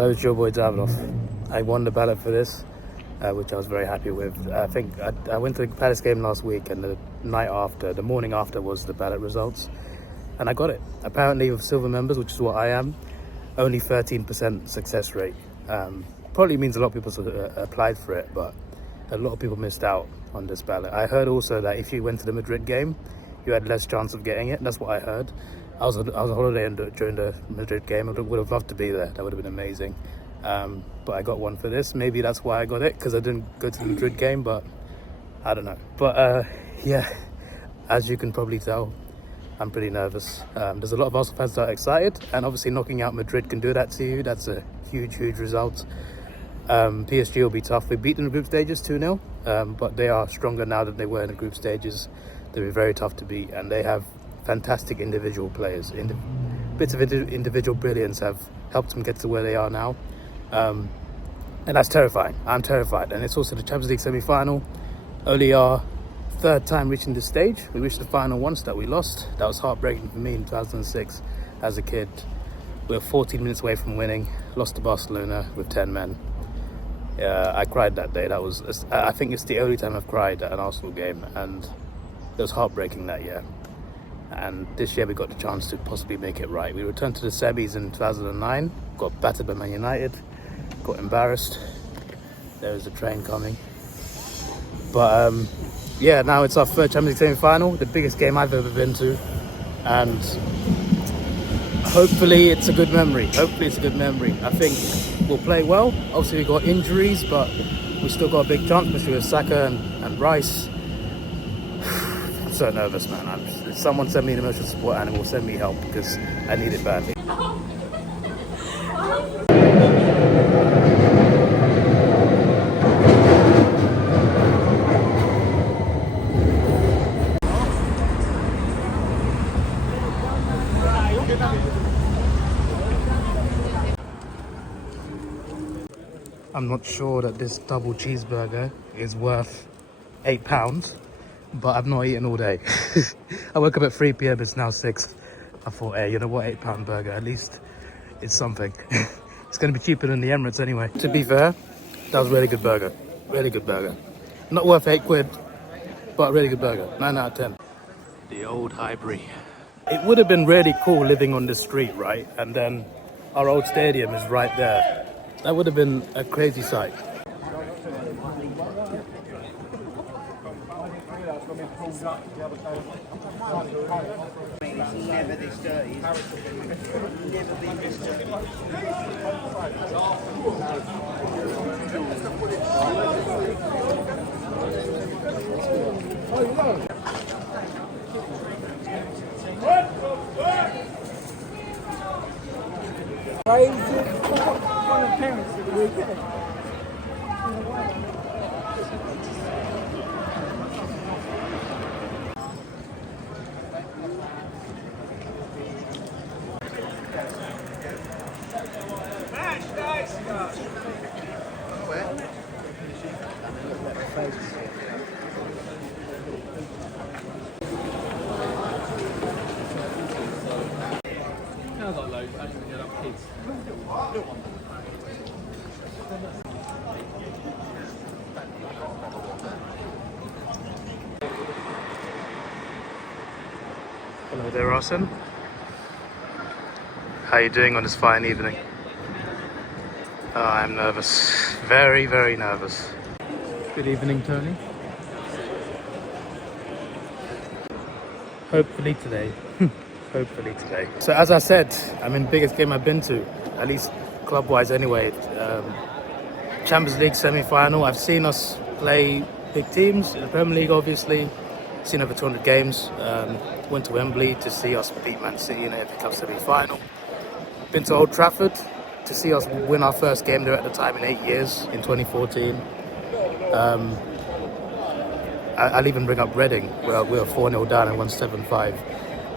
Hello, it's your boy Davidoff. I won the ballot for this, which I was very happy with. I think I went to the Palace game last week, and the morning after was the ballot results, and I got it. Apparently with silver members, which is what I am, only 13% success rate. Probably means a lot of people applied for it, but a lot of people missed out on this ballot. I heard also that if you went to the Madrid game, you had less chance of getting it. That's what I heard. I was on holiday during the Madrid game. I would have loved to be there. That would have been amazing. But I got one for this. Maybe that's why I got it, because I didn't go to the Madrid game, but I don't know. But yeah, as you can probably tell, I'm pretty nervous. There's a lot of Arsenal fans that are excited, and obviously knocking out Madrid can do that to you. That's a huge result. PSG will be tough. We beat them in the group stages 2-0, but they are stronger now than they were in the group stages. They'll be very tough to beat, and they have fantastic individual players. Bits of individual brilliance have helped them get to where they are now, and that's terrifying. I'm terrified. And it's also the Champions League semi-final. Only our third time reaching this stage. We reached the final once that we lost. That was heartbreaking for me in 2006 as a kid. We were 14 minutes away from winning, lost to Barcelona with 10 men. I cried that day. I think it's the only time I've cried at an Arsenal game, and it was heartbreaking that year. And this year we got the chance to possibly make it right. We returned to the semis in 2009, got battered by Man United, got embarrassed. There was a train coming. But yeah, now it's our third Champions League semi-final, the biggest game I've ever been to. And hopefully it's a good memory. I think we'll play well. Obviously we've got injuries, but we still got a big chance, especially with Saka and Rice. I'm so nervous, man. If someone send me an emotional support animal, send me help, because I need it badly. I'm not sure that this double cheeseburger is worth £8, but I've not eaten all day. I woke up at 3 p.m, it's now 6. I thought, hey, you know what, £8 burger, at least it's something. It's going to be cheaper than the Emirates anyway. To be fair, that was a really good burger. Not worth £8, but a really good burger. 9 out of 10. The old Highbury. It would have been really cool living on this street, right? And then our old stadium is right there. That would have been a crazy sight. Hello there, Austin. How are you doing on this fine evening? Oh, I'm nervous. Very nervous. Good evening, Tony. Hopefully today. Hopefully today. So as I said, I'm in the biggest game I've been to, at least club-wise anyway. Champions League semi-final. I've seen us play big teams in the Premier League, obviously. Seen over 200 games. Went to Wembley to see us beat Man City in the FA Cup semi-final. Been to Old Trafford to see us win our first game there at the time in 8 years, in 2014. I'll even bring up Reading, where we were 4-0 down and won 7-5.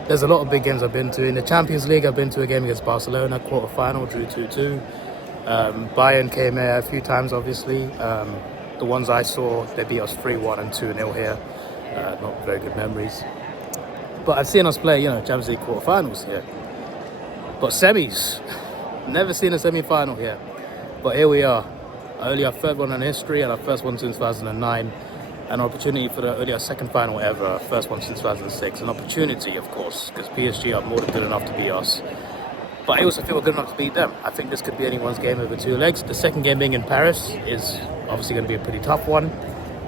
There's a lot of big games I've been to. In the Champions League, I've been to a game against Barcelona, quarter-final, drew 2-2. Bayern came here a few times, obviously. The ones I saw, they beat us 3-1 and 2-0 here. Not very good memories. But I've seen us play, Champions League quarter-finals here. But semis, never seen a semi-final here. But here we are, only our third one in history and our first one since 2009. An opportunity for only our second final ever, our first one since 2006. An opportunity, of course, because PSG are more than good enough to beat us. But I also feel we're good enough to beat them. I think this could be anyone's game over two legs. The second game being in Paris is obviously going to be a pretty tough one.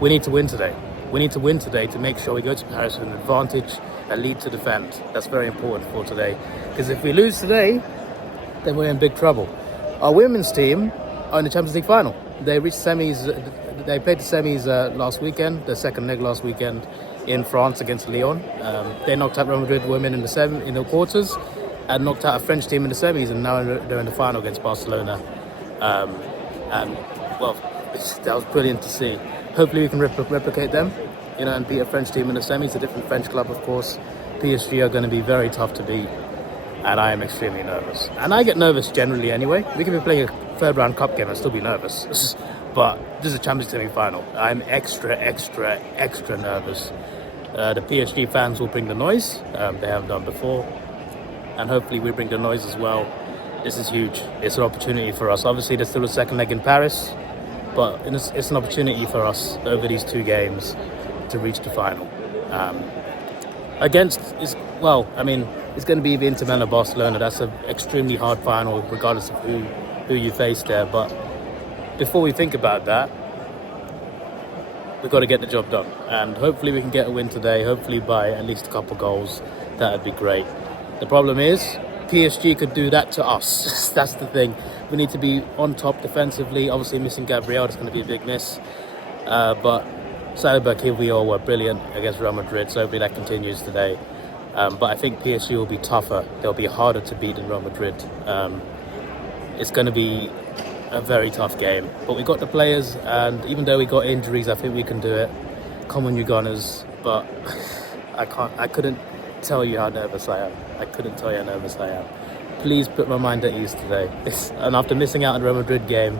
We need to win today. We need to win today to make sure we go to Paris with an advantage, a lead to defend. That's very important for today. Because if we lose today, then we're in big trouble. Our women's team are in the Champions League final. They reached semis. They played the semis last weekend, the second leg last weekend in France against Lyon. They knocked out Real Madrid women in the quarters and knocked out a French team in the semis, and now they're in the final against Barcelona. And well, that was brilliant to see. Hopefully we can replicate them, and beat a French team in the semis, a different French club, of course. PSG are going to be very tough to beat, and I am extremely nervous. And I get nervous generally anyway. We could be playing a third round cup game and still be nervous. But this is a Champions League final. I'm extra nervous. The PSG fans will bring the noise. They haven't done before. And hopefully we bring the noise as well. This is huge. It's an opportunity for us. Obviously there's still a second leg in Paris, but it's an opportunity for us over these two games to reach the final. It's going to be the Inter Milan Barcelona. That's an extremely hard final regardless of who you face there. But before we think about that, we've got to get the job done. And hopefully we can get a win today, hopefully by at least a couple goals. That would be great. The problem is, PSG could do that to us. That's the thing. We need to be on top defensively. Obviously missing Gabriel is going to be a big miss. But Saliba, Kiwior were brilliant against Real Madrid, so hopefully that continues today. But I think PSG will be tougher. They'll be harder to beat than Real Madrid. It's going to be a very tough game. But we got the players, and even though we got injuries, I think we can do it. Come on, you Gunners. But I couldn't tell you how nervous I am. Please put my mind at ease today. And after missing out on the Real Madrid game,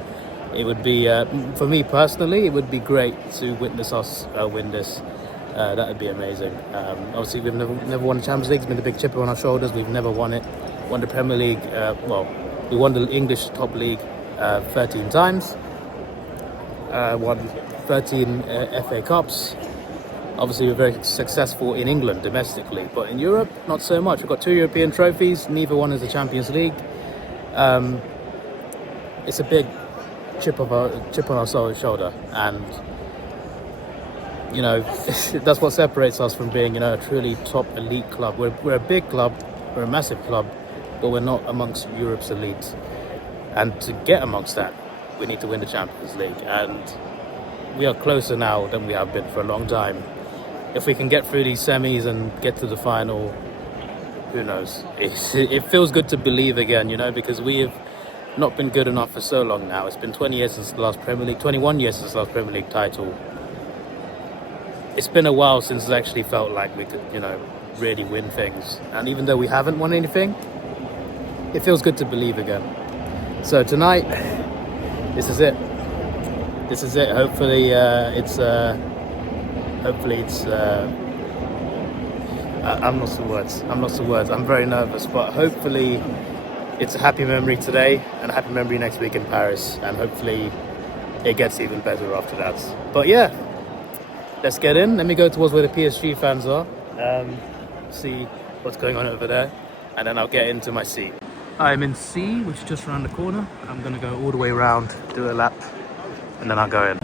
it would be, for me personally, it would be great to witness us win this. That would be amazing. Obviously, we've never won the Champions League. It's been a big chip on our shoulders. We've never won it. Won the Premier League. We won the English top league 13 times. Won 13 FA Cups. Obviously, we're very successful in England domestically, but in Europe, not so much. We've got 2 European trophies. Neither one is the Champions League. It's a big chip on our shoulder, and that's what separates us from being, a truly top elite club. We're a big club, we're a massive club, but we're not amongst Europe's elite. And to get amongst that, we need to win the Champions League, and we are closer now than we have been for a long time. If we can get through these semis and get to the final, who knows? It feels good to believe again, because we have not been good enough for so long now. It's been 20 years since the last Premier League, 21 years since the last Premier League title. It's been a while since it's actually felt like we could, really win things. And even though we haven't won anything, it feels good to believe again. So tonight, this is it. Hopefully it's I'm lost for words. I'm very nervous, but hopefully it's a happy memory today and a happy memory next week in Paris, and hopefully it gets even better after that. But yeah, let's get in. Let me go towards where the PSG fans are, see what's going on over there, and then I'll get into my seat. I'm in C, which is just around the corner. I'm gonna go all the way around, do a lap, and then I'll go in.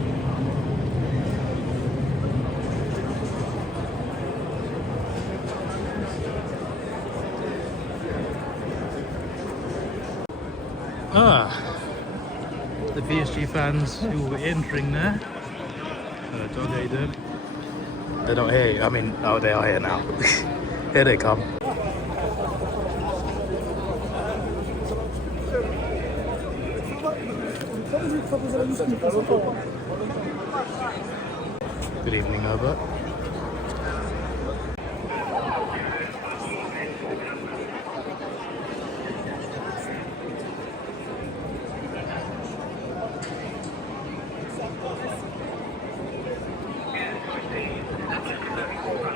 The PSG fans who were entering there. John, how you doing? They don't hear you. They are here now. Here they come. Good evening, Herbert.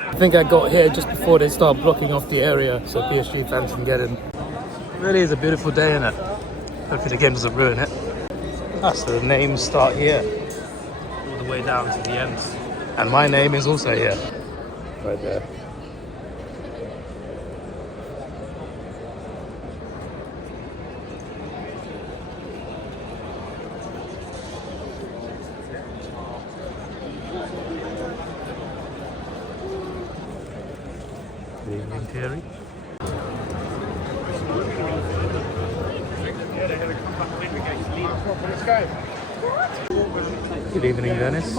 I think I got here just before they start blocking off the area so PSG fans can get in. It really is a beautiful day, isn't it? Hopefully the game doesn't ruin it. So the names start here, all the way down to the end. And my name is also here, right there. Good evening, Terry. Good evening, Dennis.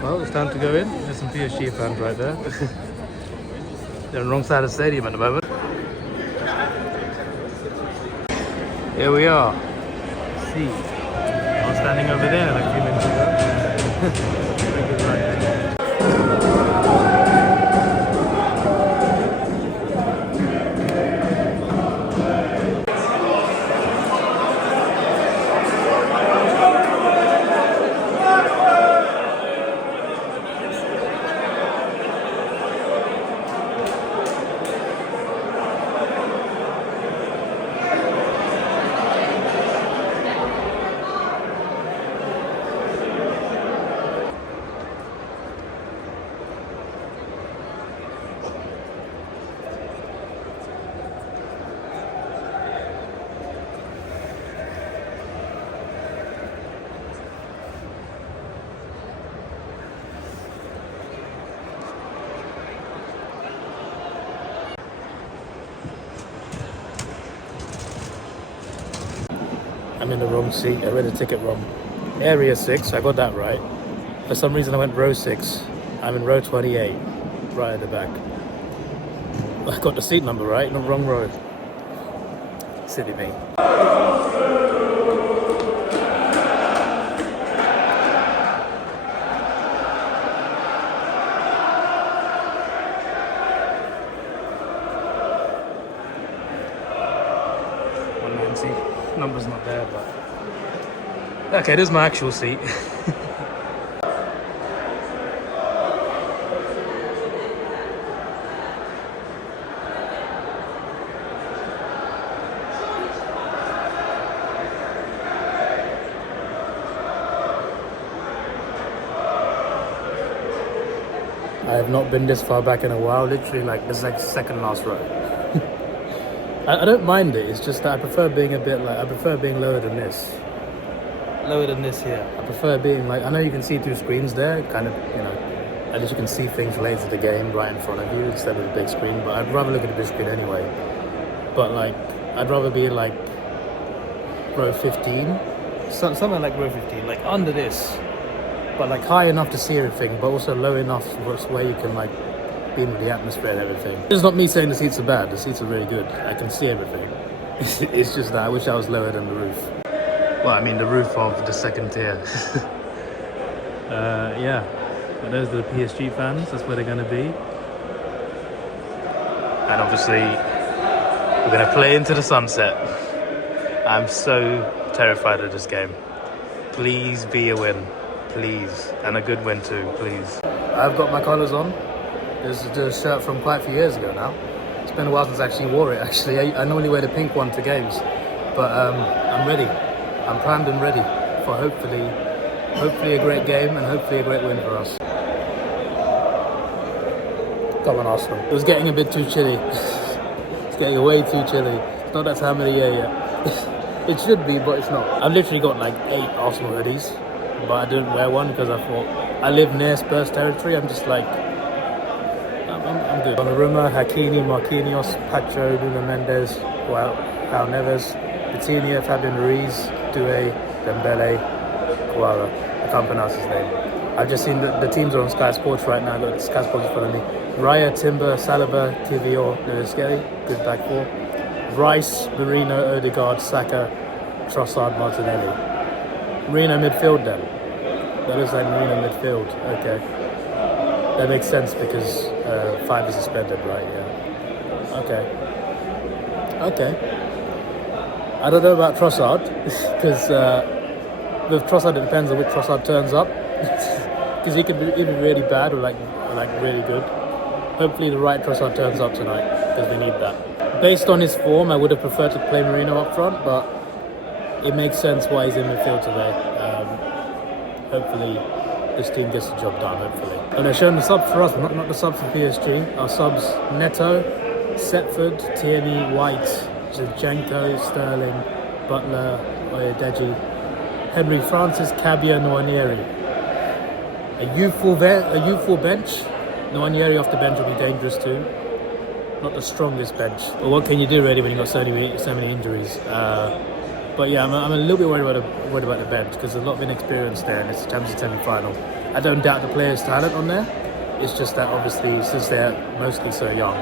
Well, it's time to go in. There's some PSG fans right there. They're on the wrong side of the stadium at the moment. Here we are. See, I was standing over there like a few minutes ago. I'm in the wrong seat. I read the ticket wrong. Area 6, I got that right. For some reason I went row 6. I'm in row 28, right at the back. I got the seat number right, not wrong row. Silly me. Number's not there, but okay, there's my actual seat. I have not been this far back in a while. Literally, like this is like second last row. I don't mind it. It's just that I prefer being a bit like I prefer being lower than this. Lower than this here. I prefer being like I know you can see through screens there, kind of at least you can see things related to the game right in front of you instead of the big screen. But I'd rather look at the big screen anyway. But like I'd rather be like row 15, somewhere like row 15, like under this, but like high enough to see everything, but also low enough where you can like be with the atmosphere and everything. It's not me saying the seats are bad. The seats are really good. I can see everything. It's just that I wish I was lower than the roof. Well, I mean the roof of the second tier. Yeah, but those are the PSG fans. That's where they're going to be. And obviously, we're going to play into the sunset. I'm so terrified of this game. Please be a win. Please. And a good win too, please. I've got my colours on. This is a shirt from quite a few years ago now. It's been a while since I actually wore it, actually. I normally wear the pink one to games. But I'm ready. I'm primed and ready for hopefully a great game and hopefully a great win for us. Come on, Arsenal. It was getting a bit too chilly. It's getting way too chilly. It's not that time of the year yet. It should be, but it's not. I've literally got like 8 Arsenal hoodies, but I didn't wear one because I thought I live near Spurs territory. I'm just like, I'm good. Donnarumma, Hakimi, Marquinhos, Pacho, Nuno Mendes, Raul Neves, Vitinha, Fabian Ruiz, Doué, Dembele, Koala. I can't pronounce his name. I've just seen the teams are on Sky Sports right now. I've got Sky Sports in front of me. Raya, Timber, Saliba, Kivior, Lewandowski, good back four. Rice, Marino, Odegaard, Saka, Trossard, Martinelli. Marino midfield then. That looks like Marino midfield. Okay. That makes sense because 5 is suspended, right? Yeah. Okay. I don't know about Trossard because with Trossard it depends on which Trossard turns up. Because he could be either really bad or like really good. Hopefully the right Trossard turns up tonight because we need that. Based on his form, I would have preferred to play Marino up front, but it makes sense why he's in midfield today. Hopefully, this team gets the job done, hopefully. And they're showing the subs for us, not the subs for PSG. Our subs: Neto, Setford, Tierney, White, Zinchenko, Sterling, Butler, Oyedeji, Henry Francis, Cabia, Nwaneri. A youthful bench. Nwaneri off the bench will be dangerous too. Not the strongest bench. But what can you do really when you've got so many injuries? But yeah, I'm a little bit worried about the bench because there's a lot of inexperience there, and it's a Champions League semi-final. I don't doubt the players' talent on there. It's just that obviously since they're mostly so young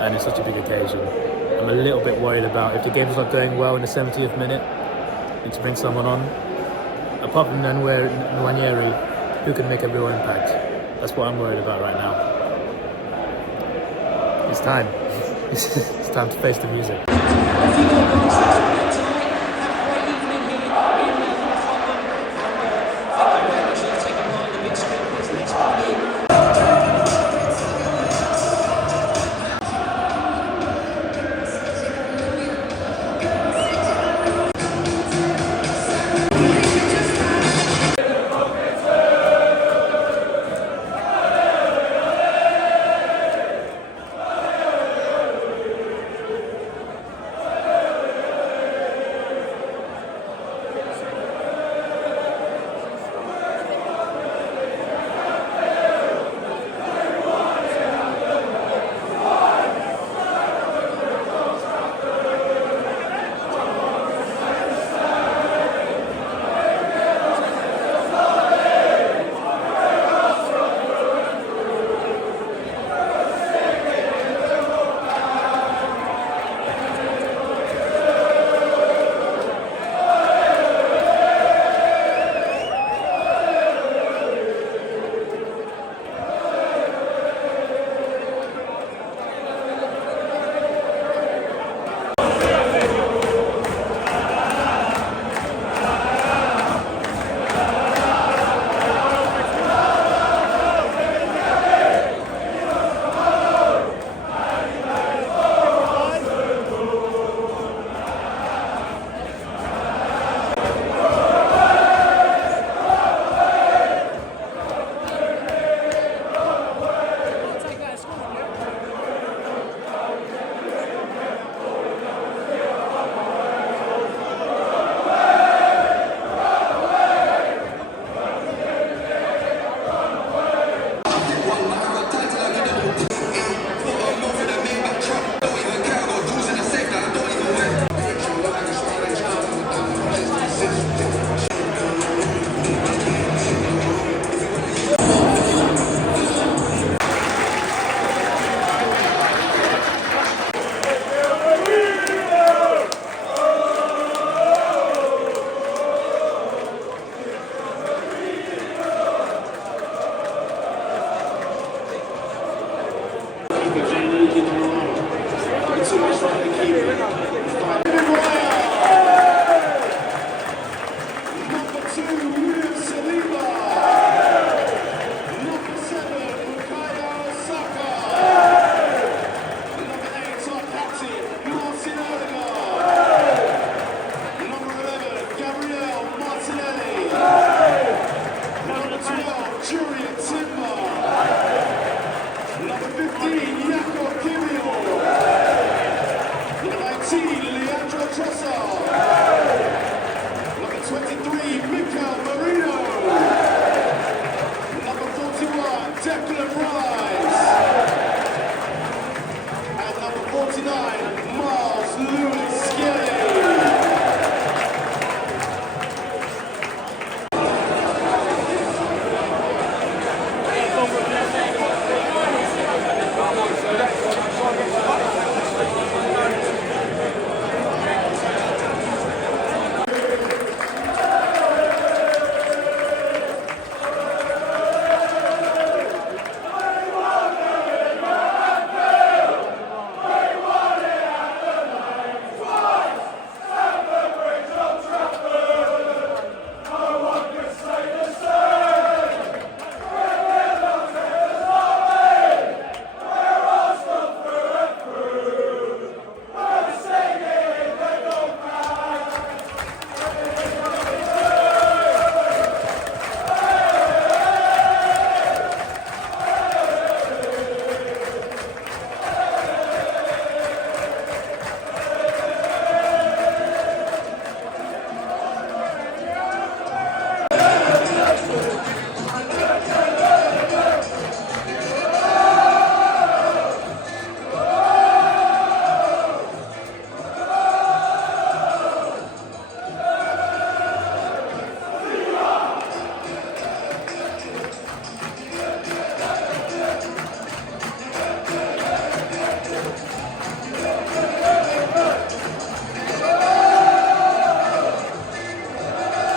and it's such a big occasion, I'm a little bit worried about if the game's not going well in the 70th minute, need to bring someone on. Apart from Nwaneri, who can make a real impact. That's what I'm worried about right now. It's time. It's time to face the music. Number 15, Jakob Kimmel. Number 19,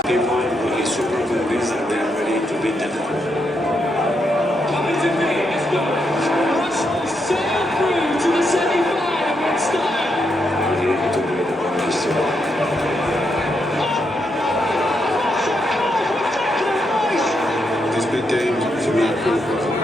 They want to be super convinced that they are ready to beat them. Coming to me, let's go. Rush sail through to the semi-final in style. We need to be the one to this big game for me critical.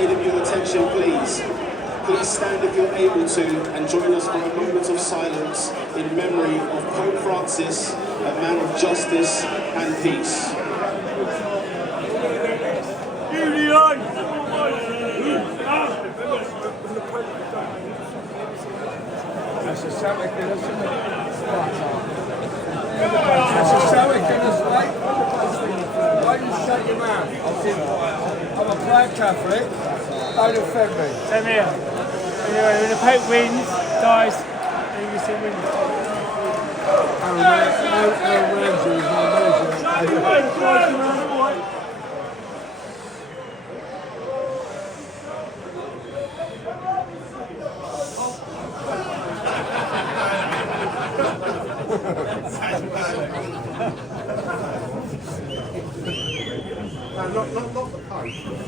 shade of your attention, please. Please stand if you're able to and join us for a moment of silence in memory of Pope Francis, a man of justice and peace. That's a Celtic in us, isn't it? That's a Celtic in us, mate. Why do you shut your mouth? I'm a proud Catholic. Don't offend me. Same here. Anyway, when the Pope wins, dies, then you see wins. Ramsey is my manager. Not the Pope.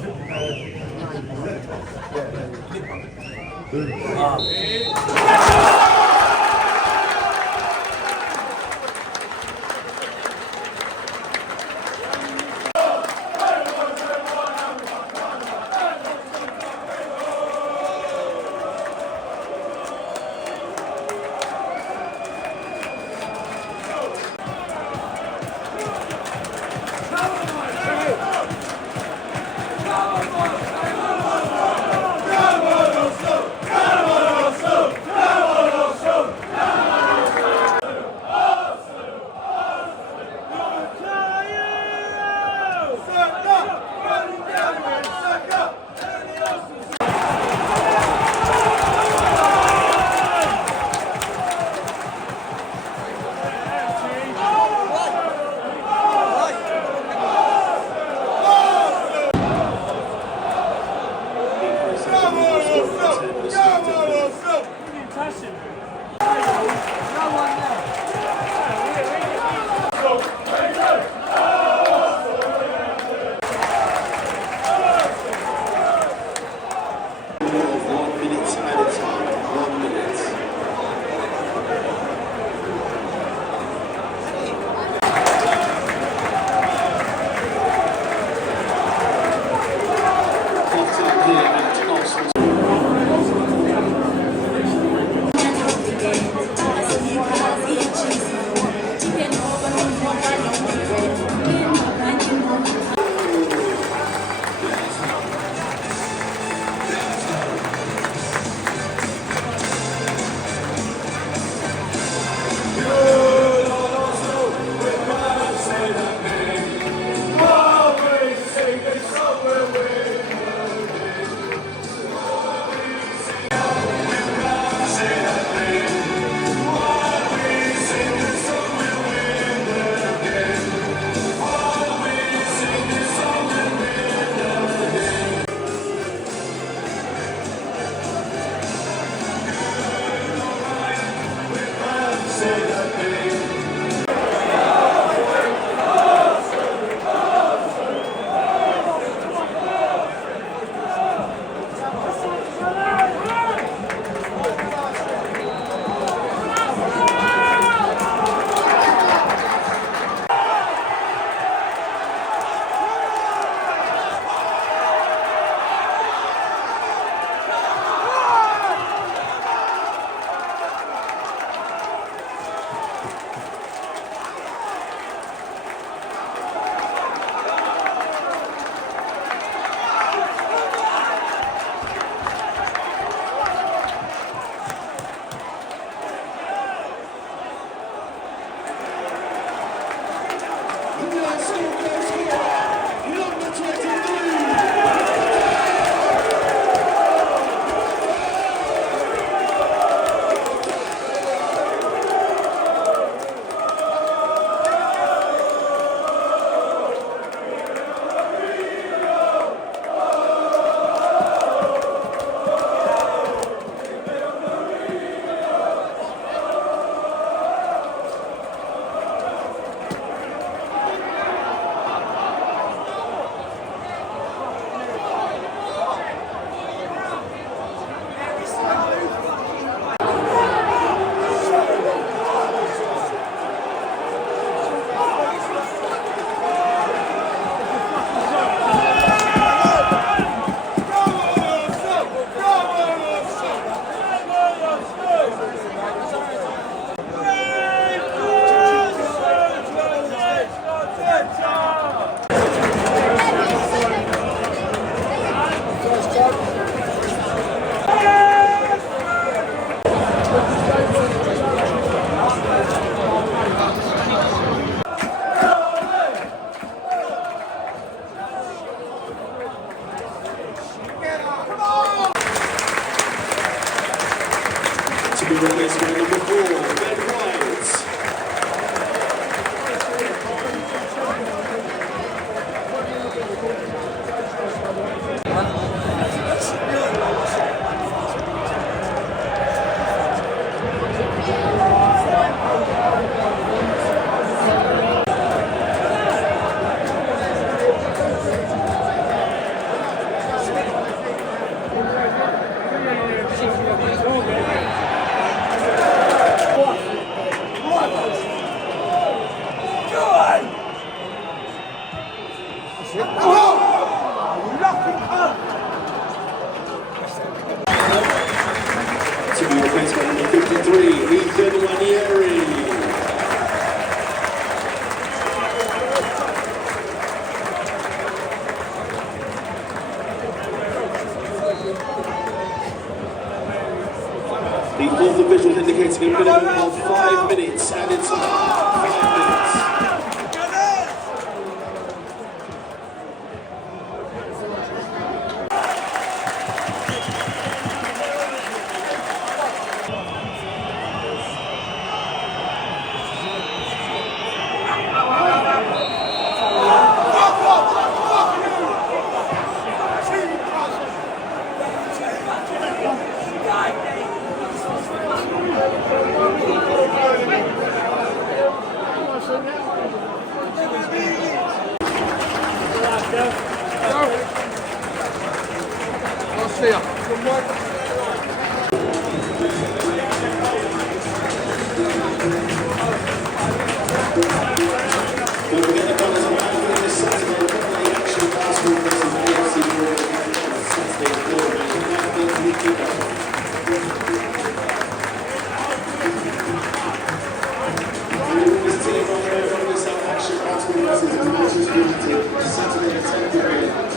Your replacement number 4, Ben White. To be replaced by number 53, Ethan Wanieri. The fourth visuals indicating a minimum of 5 minutes, and it's 5 minutes. I'll see ya. Good work. Don't forget the colours are back here this Saturday. The action basketball versus PSG Saturday's film. This team right here from this action basketball versus Manchester United Saturday at 10 p.m.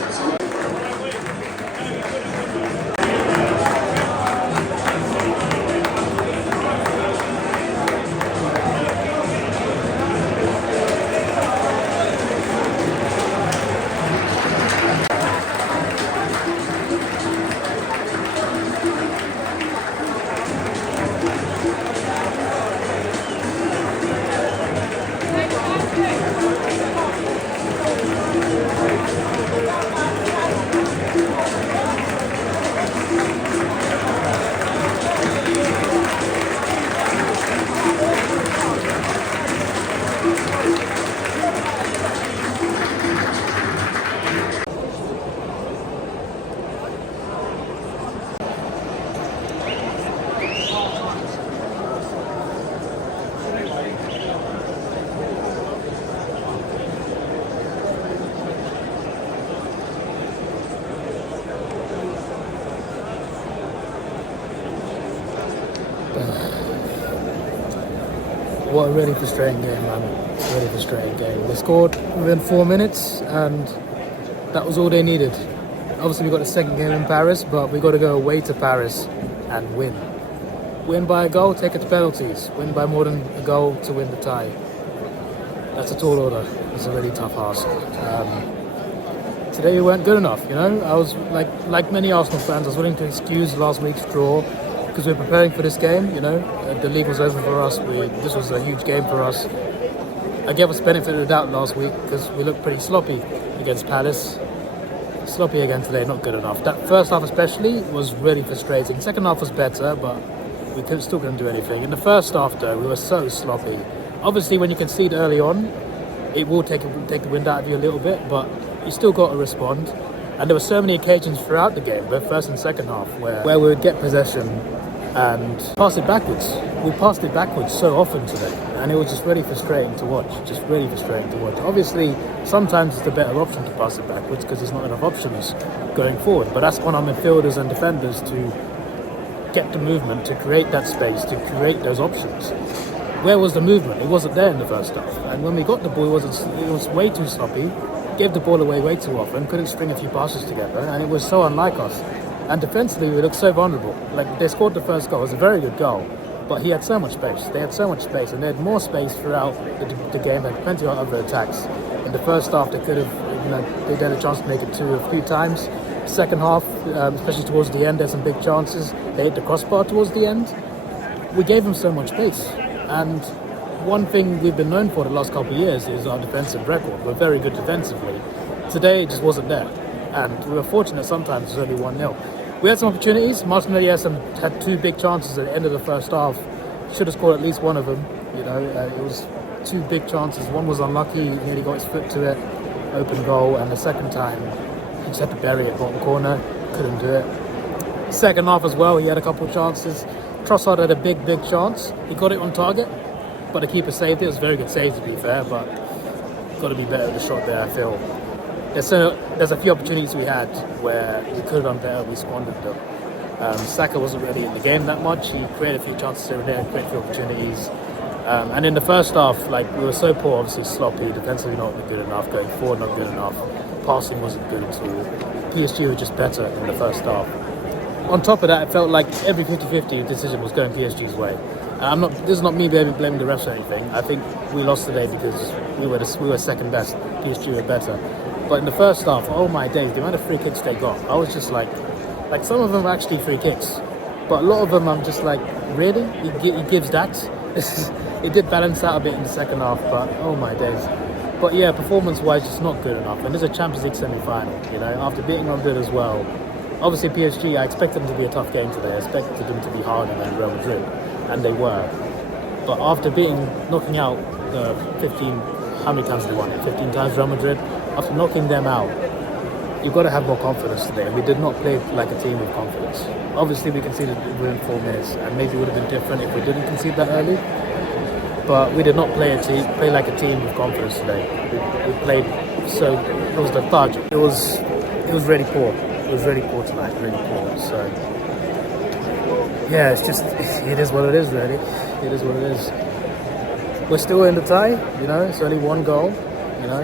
What a really frustrating game, man. Really frustrating game. They scored within 4 minutes, and that was all they needed. Obviously, we got the second game in Paris, but we got to go away to Paris and win. Win by a goal, take it to penalties. Win by more than a goal to win the tie. That's a tall order. It's a really tough ask. Today we weren't good enough, you know. I was like many Arsenal fans, I was willing to excuse last week's draw because we were preparing for this game, you know. The league was over for us. This was a huge game for us. I gave us benefit of the doubt last week because we looked pretty sloppy against Palace. Sloppy again today, not good enough. That first half especially was really frustrating. Second half was better, but we still couldn't do anything. In the first half though, we were so sloppy. Obviously when you concede early on, it will take the wind out of you a little bit, but you still got to respond. And there were so many occasions throughout the game, both first and second half, where we would get possession and pass it backwards. We passed it backwards so often today, and it was just really frustrating to watch. Just really frustrating to watch. Obviously, sometimes it's the better option to pass it backwards because there's not enough options going forward. But that's on our midfielders and defenders to get the movement, to create that space, to create those options. Where was the movement? It wasn't there in the first half. And when we got the ball, it was way too sloppy. Gave the ball away way too often. Couldn't string a few passes together, and it was so unlike us. And defensively, we looked so vulnerable. Like, they scored the first goal. It was a very good goal, but he had so much space. They had so much space, and they had more space throughout the game. They had plenty of other attacks. In the first half, they could have, they had a chance to make it two a few times. Second half, especially towards the end, there's some big chances. They hit the crossbar towards the end. we gave them so much space. And one thing we've been known for the last couple of years is our defensive record. We're very good defensively. Today it just wasn't there. And we were fortunate sometimes it was only 1-0. We had some opportunities. Martinelli had 2 big chances at the end of the first half. Should have scored at least one of them. You know, it was 2 big chances. One was unlucky, he nearly got his foot to it, open goal, and the second time he just had to bury it bottom corner, couldn't do it. Second half as well, he had a couple of chances. Trossard had a big chance. He got it on target, but the keeper saved it. It was a very good save to be fair, but got to be better with the shot there, I feel. There's a few opportunities we had where we could have done better, we squandered them. Saka wasn't really in the game that much. He created a few chances here and there, created a few opportunities. And in the first half, like, we were so poor, obviously sloppy, defensively not good enough, going forward not good enough, passing wasn't good at all. PSG were just better in the first half. On top of that, it felt like every 50-50 decision was going PSG's way. This is not me blaming the refs or anything. I think we lost today because we were second best, PSG were better. But in the first half, oh my days, the amount of free kicks they got, I was just like some of them were actually free kicks, but a lot of them I'm just like, really? He gives that? It did balance out a bit in the second half, but oh my days. But yeah, performance-wise, just not good enough. And there's a Champions League semi-final, you know, after beating Madrid as well. Obviously PSG, I expected them to be a tough game today. I expected them to be harder than Real Madrid, and they were. But after knocking out the 15, how many times did they won it? 15 times Real Madrid. After knocking them out, you've got to have more confidence today. We did not play like a team with confidence. Obviously, we conceded within 4 minutes, and maybe it would have been different if we didn't concede that early. But we did not play like a team with confidence today. We played so it was lethargic. It was really poor. It was really poor tonight, really poor. So yeah, it is what it is, really. It is what it is. We're still in the tie, you know. It's only 1 goal, you know.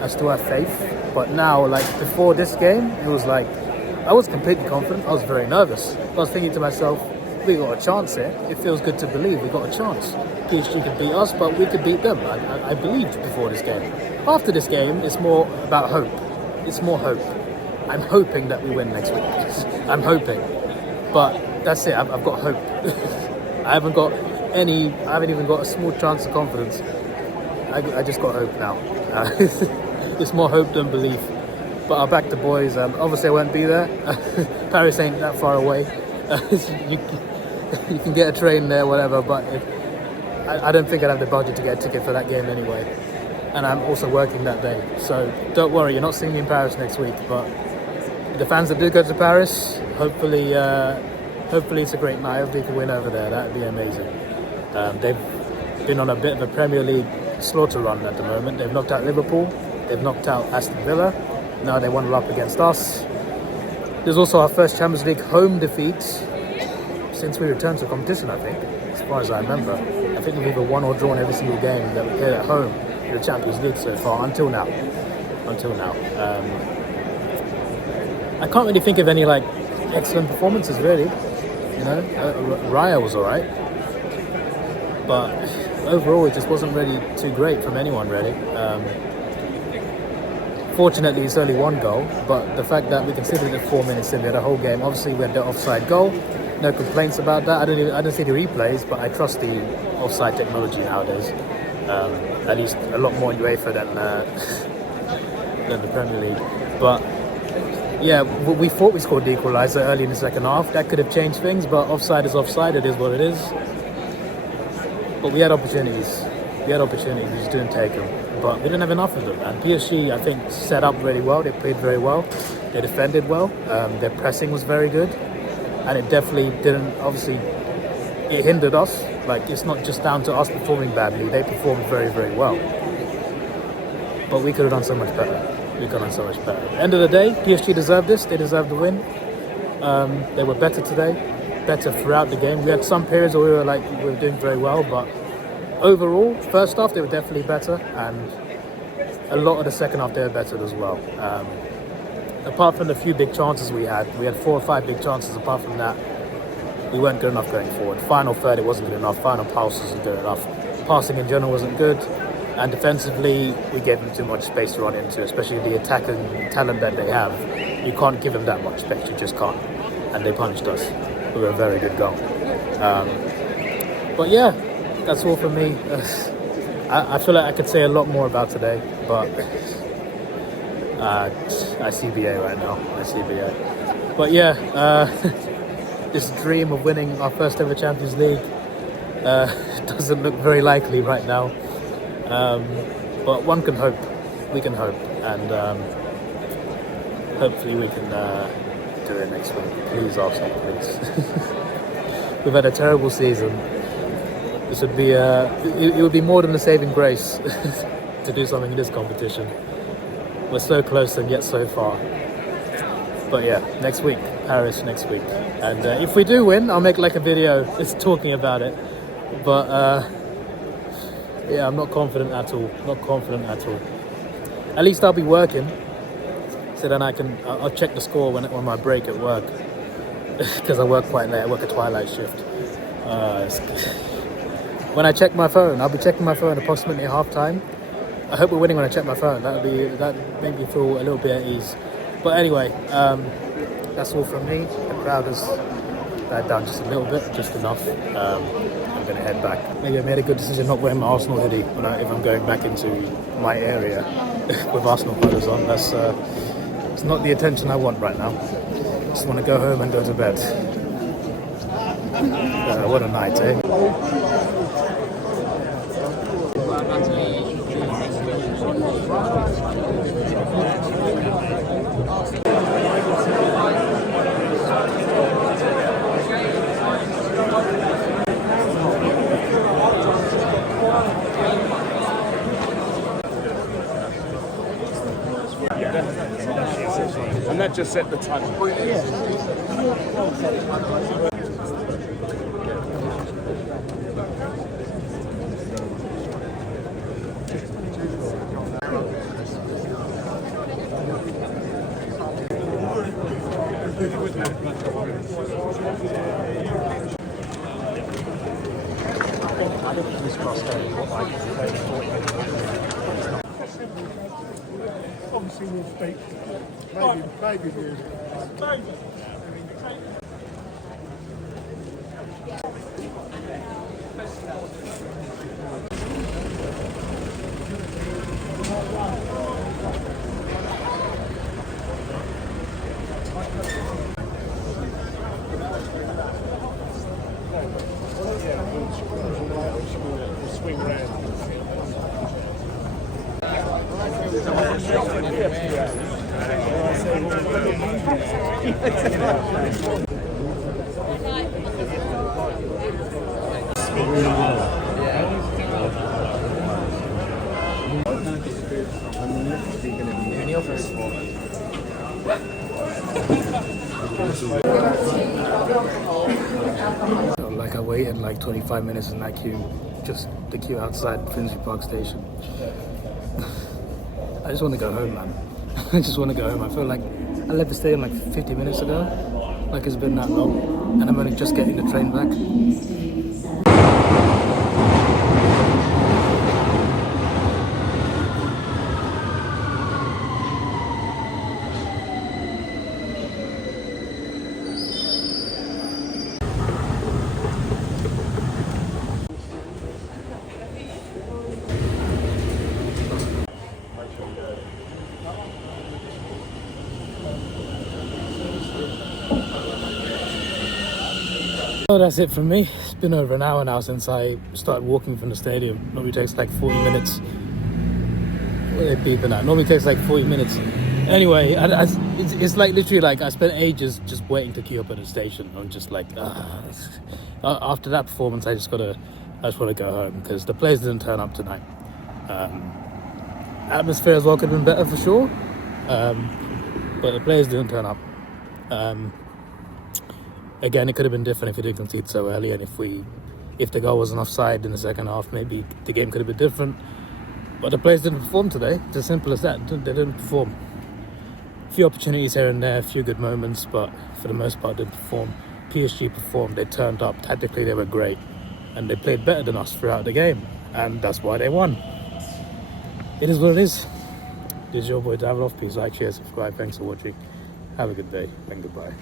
I still have faith. But now, like before this game, it was like I was completely confident. I was very nervous. I was thinking to myself, we got a chance here. It feels good to believe we got a chance. PSG could beat us, but we could beat them. I believed before this game. After this game, it's more about hope. It's more hope. I'm hoping that we win next week. I'm hoping. But that's it. I've got hope. I haven't even got a small chance of confidence. I just got hope now. It's more hope than belief. But I'll back the boys. Obviously, I won't be there. Paris ain't that far away. You can get a train there, whatever. But I don't think I'd have the budget to get a ticket for that game anyway. And I'm also working that day. So don't worry, you're not seeing me in Paris next week. But the fans that do go to Paris, hopefully it's a great night. Hopefully we can win over there. That'd be amazing. They've been on a bit of a Premier League slaughter run at the moment. They've knocked out Liverpool. They've knocked out Aston Villa. Now they want to up against us. There's also our first Champions League home defeat since we returned to competition, I think, as far as I remember. I think we've either won or drawn every single game that we played at home in the Champions League so far, until now. I can't really think of any like excellent performances, really. You know, Raya was alright, but overall it just wasn't really too great from anyone, really. Fortunately, it's only 1 goal, but the fact that we conceded it 4 minutes in, we had a whole game. Obviously, we had the offside goal. No complaints about that. I don't see the replays, but I trust the offside technology nowadays. At least a lot more in UEFA than the Premier League. But yeah, we thought we scored the equaliser early in the second half. That could have changed things, but offside is offside. It is what it is. But we had opportunities. We just didn't take them. But we didn't have enough of them. And PSG, I think, set up really well. They played very well. They defended well. Their pressing was very good. And it definitely didn't, obviously, it hindered us. Like, it's not just down to us performing badly. They performed very, very well. But we could have done so much better. At the end of the day, PSG deserved this. They deserved the win. They were better today. Better throughout the game. We had some periods where we were doing very well, but overall, first half they were definitely better, and a lot of the second half they were better as well. Apart from the few big chances we had 4 or 5 big chances. Apart from that, we weren't good enough going forward. Final third, it wasn't good enough. Final pass wasn't good enough. Passing in general wasn't good, and defensively, we gave them too much space to run into, especially the attacking talent that they have. You can't give them that much space, you just can't. And they punished us with a very good goal. But yeah, that's all from me. I feel like I could say a lot more about today, but I CBA right now. I CBA. But yeah, this dream of winning our first ever Champions League doesn't look very likely right now. But one can hope. We can hope, and hopefully we can do it next week. Please, Arsenal, please. We've had a terrible season. This would be it would be more than a saving grace to do something in this competition. We're so close and yet so far. But yeah, next week, Paris next week. And if we do win, I'll make like a video just talking about it. But yeah, I'm not confident at all. Not confident at all. At least I'll be working, so then I'll check the score on my break at work, because I work quite late. I work a twilight shift. When I check my phone, I'll be checking my phone approximately at half time. I hope we're winning when I check my phone. That make me feel a little bit at ease. But anyway, that's all from me. The crowd has died down just a little bit, just enough. I'm going to head back. Maybe I made a good decision not wearing my Arsenal hoodie if I'm going back into my area with Arsenal colours on. That's it's not the attention I want right now. Just want to go home and go to bed. What a night, eh? And that just set the time. Obviously we'll speak. Maybe music. Swing around. Like I waited like 25 minutes in that queue, just the queue outside Finsbury Park Station. I just want to go home, man. I just want to go home. I feel like I left the stadium like 50 minutes ago, like it's been that long, and I'm only just getting the train back. So that's it from me. It's been over an hour now since I started walking from the stadium. Normally takes like 40 minutes. What are they beeping at? Normally takes like 40 minutes. Anyway, it's like literally like I spent ages just waiting to queue up at the station. I'm just like, after that performance, I just want to go home because the players didn't turn up tonight. Atmosphere as well could have been better for sure, but the players didn't turn up. Again, it could have been different if we didn't concede so early, and if the goal wasn't offside in the second half, maybe the game could have been different. But the players didn't perform today. It's as simple as that. They didn't perform. A few opportunities here and there, a few good moments, but for the most part, didn't perform. PSG performed. They turned up. Tactically, they were great, and they played better than us throughout the game, and that's why they won. It is what it is. This is your boy Davidoff. Please like, share, subscribe. Thanks for watching. Have a good day and goodbye.